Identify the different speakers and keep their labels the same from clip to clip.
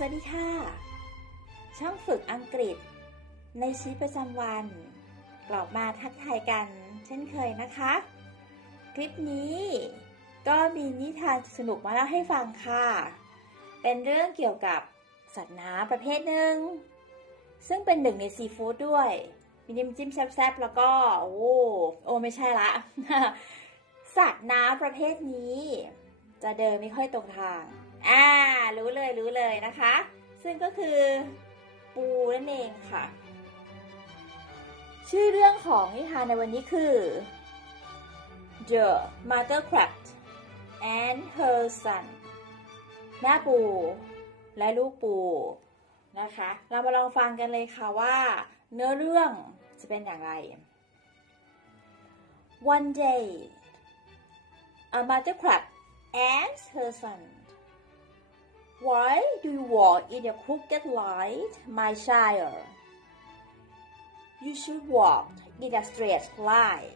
Speaker 1: สวัสดีค่ะ ช่องฝึกอังกฤษ ในชีวิตประจำวันกลับมาทักทายกัน เช่นเคยนะคะ คลิปนี้ก็มีนิทานสนุกมาเล่าให้ฟังค่ะ เป็นเรื่องเกี่ยวกับสัตว์น้ำประเภทหนึ่ง ซึ่งเป็นหนึ่งในซีฟู้ดด้วย มีน้ำจิ้มแซ่บๆแล้วก็ โอ้โอ้ไม่ใช่ละ สัตว์น้ำประเภทนี้ จะเดินไม่ค่อยตรงทาง อ่า รู้เลยรู้เลยนะคะ ซึ่งก็คือปูนั่นเองค่ะ ชื่อเรื่องของนิทานในวันนี้คือ The Mother Crab and Her Son แม่ปูและลูกปูนะคะ เรามาลองฟังกันเลยค่ะว่า เนื้อเรื่องจะเป็นอย่างไร One day a mother crab asked her son Why do you walk in the crooked light, my child? You should walk in a straight line.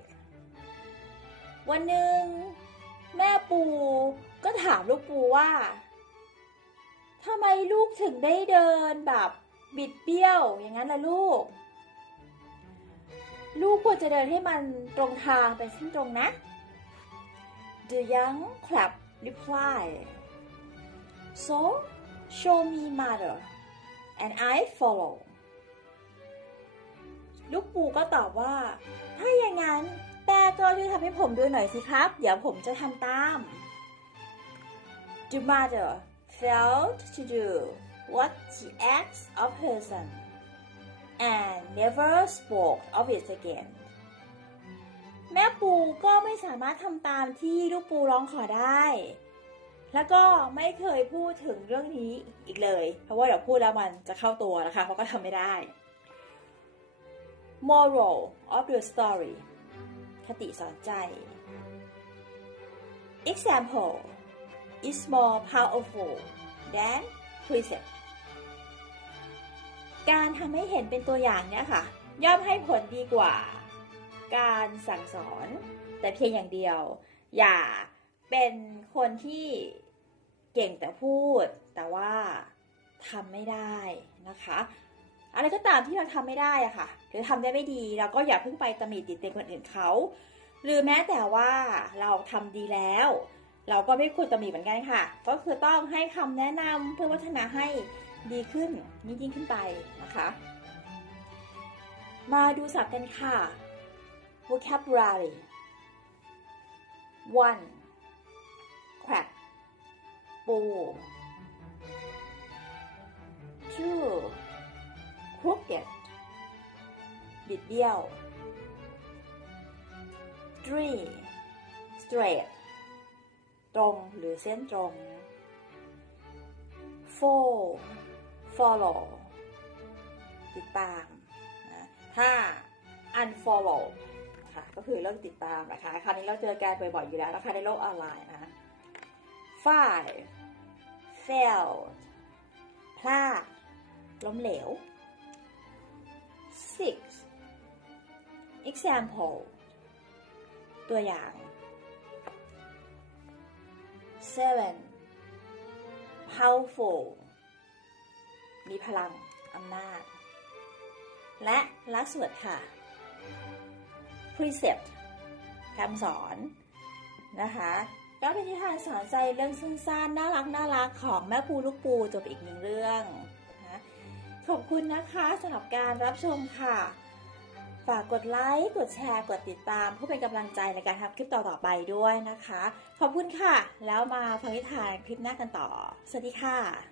Speaker 1: วันหนึ่ง แม่ปูก็ถามลูกปูว่าทำไมลูกถึงได้เดินแบบบิดเบี้ยวอย่างนั้นล่ะลูก ลูกควรจะเดินให้มันตรงทางเป็นเส้นตรงนะ The young crab replied So show me mother and I follow ลูกปูก็ตอบว่า ถ้าอย่างนั้นแม่ก็ช่วยทำให้ผมดูหน่อยสิครับ เดี๋ยวผมจะทำตาม The mother failed to do what she asked of her son and never spoke of it again แม่ปูก็ไม่สามารถทำตามที่ลูกปูร้องขอได้ แล้วก็ไม่เคยพูดถึงเรื่องนี้อีกเลย เพราะว่าเดี๋ยวพูดแล้วมันจะเข้าตัวนะคะเขาก็ทำไม่ได้ moral of the story คติสอนใจ example is more powerful than precept การทำให้เห็นเป็นตัวอย่างเนี่ยค่ะ ย่อมให้ผลดีกว่า การสั่งสอน แต่เพียงอย่างเดียว อย่า เป็นคนที่เก่งแต่พูด แต่ว่าทำไม่ได้นะคะ อะไรก็ตามที่เราทำไม่ได้อะค่ะ หรือทำได้ไม่ดีเราก็อย่าเพิ่งไปตำหนิติดเตียนคนอื่นเขาหรือแม้แต่ว่าเราทำดีแล้ว เราก็ไม่ควรตำหนิเหมือนกันค่ะ ก็คือต้องให้คำแนะนำเพื่อพัฒนาให้ดีขึ้นยิ่งขึ้นไปนะคะ มาดูศัพท์กันค่ะ vocabulary one ปู two crooked บิดเบี้ยว three straight ตรงหรือเส้นตรง four follow ติดตามนะถ้า unfollow นะคะก็คือเลิกติดตามนะคะ คราวนี้เราเจอกันบ่อยๆอยู่แล้วนะคะในโลกออนไลน์ five failed พลาด ล้มเหลว six example ตัวอย่าง seven powerful มีพลัง อำนาจ และลักษณะค่ะ precept คำสอนนะคะ ก็เป็นนิทานสอนใจเรื่องสั้นๆน่ารักน่ารักของแม่ปูลูกปูจบอีกหนึ่งเรื่องนะขอบคุณนะคะสำหรับการรับชมค่ะ ฝากกดไลค์กดแชร์ กดติดตามเพื่อเป็นกำลังใจในการทำคลิปต่อๆไปด้วยนะคะ ขอบคุณค่ะ แล้วมาฟังนิทานคลิปหน้ากันต่อ สวัสดีค่ะ